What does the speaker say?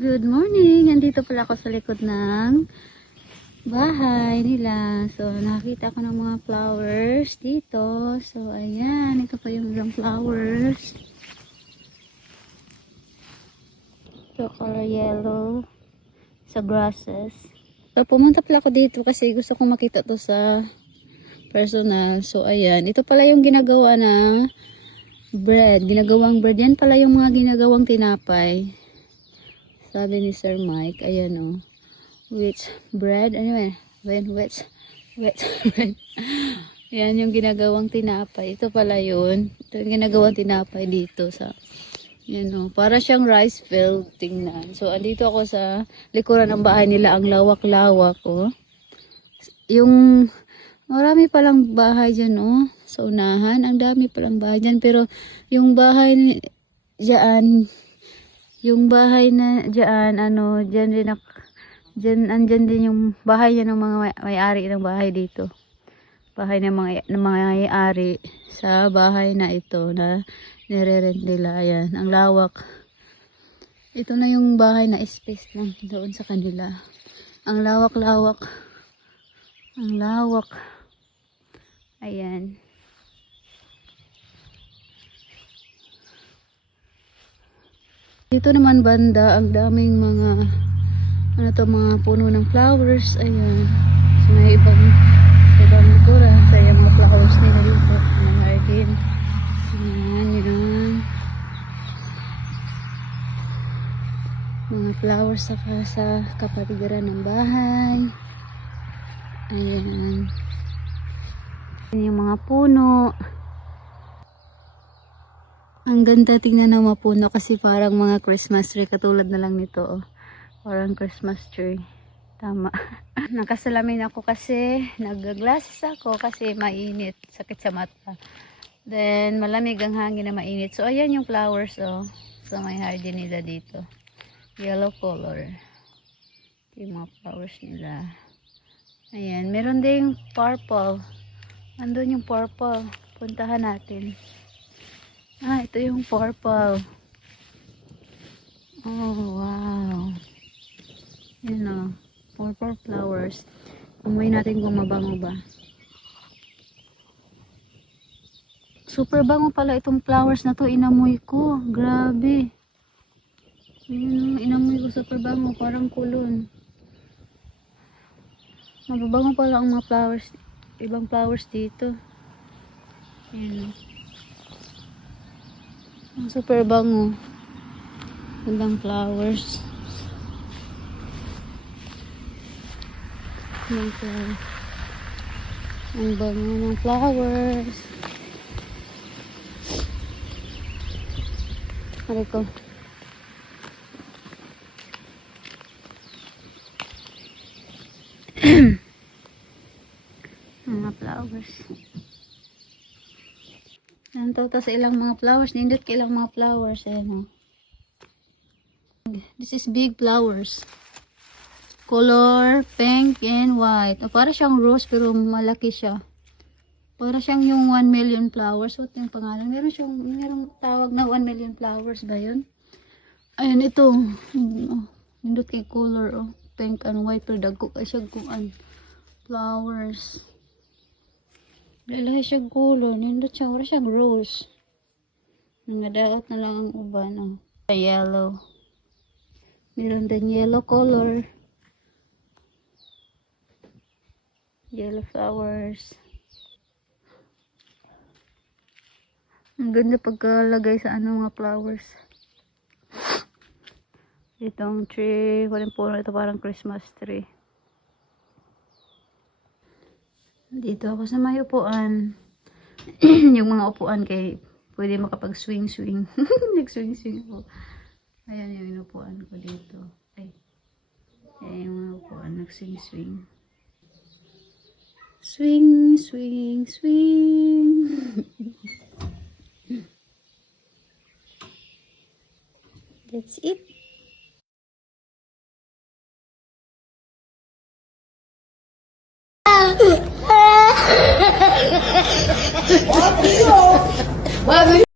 Good morning! Andito pala ako sa likod ng bahay nila. So, nakita ko ng mga flowers dito. So, ayan. Ito pa yung ilang flowers. Ito, color yellow. Sa grasses. So, pumunta pala ako dito kasi gusto kong makita to sa personal. So, ayan. Ito pala yung ginagawa ng bread. Ginagawang bread. Yan pala yung mga ginagawang tinapay. Sabi ni Sir Mike, ayan o. Wheat bread. Anyway, wheat bread. Yan yung ginagawang tinapay. Ito pala yun. Ito yung ginagawang tinapay dito sa, yan o. Para siyang rice field. Tingnan. So, andito ako sa likuran ng bahay nila. Ang lawak-lawak o. Yung, marami palang bahay dyan o. Sa unahan. Ang dami palang bahay dyan. Pero, yung bahay dyan, yung bahay na dyan, ano, dyan din andyan din yung bahay niya ng mga may-ari ng bahay dito. Bahay ng mga may-ari sa bahay na ito na nire-rent nila. Ayan, ang lawak. Ito na yung bahay na space lang doon sa kanila. Ang lawak-lawak. Ang lawak. Ayan. Dito naman banda, ang daming mga mga puno ng flowers. Ayan. So, may ibang likuran. So, yung mga flowers nila dito. Mga garden. Ayan, yun. Mga flowers sa kapatigiran ng bahay. Ayan. Ayan yung mga puno. Ang ganda tingnan ng mga puno kasi parang mga Christmas tree. Katulad na lang nito. Oh. Parang Christmas tree. Tama. Nakasalamin ako kasi nag-glasses ako kasi mainit. Sakit sa mata. Then malamig ang hangin na mainit. So ayan yung flowers oh. So may garden nila dito. Yellow color. Yung mga flowers nila. Ayan. Meron ding purple. Andun yung purple. Puntahan natin. Ah, ito yung purple. Oh, wow. Yan o. Purple flowers. Amoy natin kung mabango ba. Super bango pala itong flowers na to. Inamoy ko. Grabe. Yan o. Inamoy ko super bango. Parang kulon. Mababango pala ang mga flowers. Ibang flowers dito. Yan o. Super bango. Gandang flowers. Ang bango ng flowers. Hari ko. Mga flowers. Nanto sa ilang mga flowers. Nindot ka ilang mga flowers. Ayan o. This is big flowers. Color pink and white. O, para siyang rose pero malaki siya. Para siyang yung 1 million flowers. What yung pangalan? Merong tawag na 1 million flowers ba yun? Ayan ito. Nindot kay color o. Pink and white pero dagko ka siya kuan. Flowers. Lalaki siyang color. Nindot siya. Wala siyang rose. Nangadaot na lang ang uban. Oh. Yellow. Meron din yellow color. Yellow flowers. Ang ganda pagkalagay sa mga flowers. Itong tree. Walang puno. Ito parang Christmas tree. Dito ako sa may upuan. Yung mga upuan kay pwede makapag-swing-swing. Nag-swing-swing ako. Ayan yung inupuan ko dito. Ay. Ayan yung mga upuan. Nag-swing-swing. Swing, swing, swing. That's it.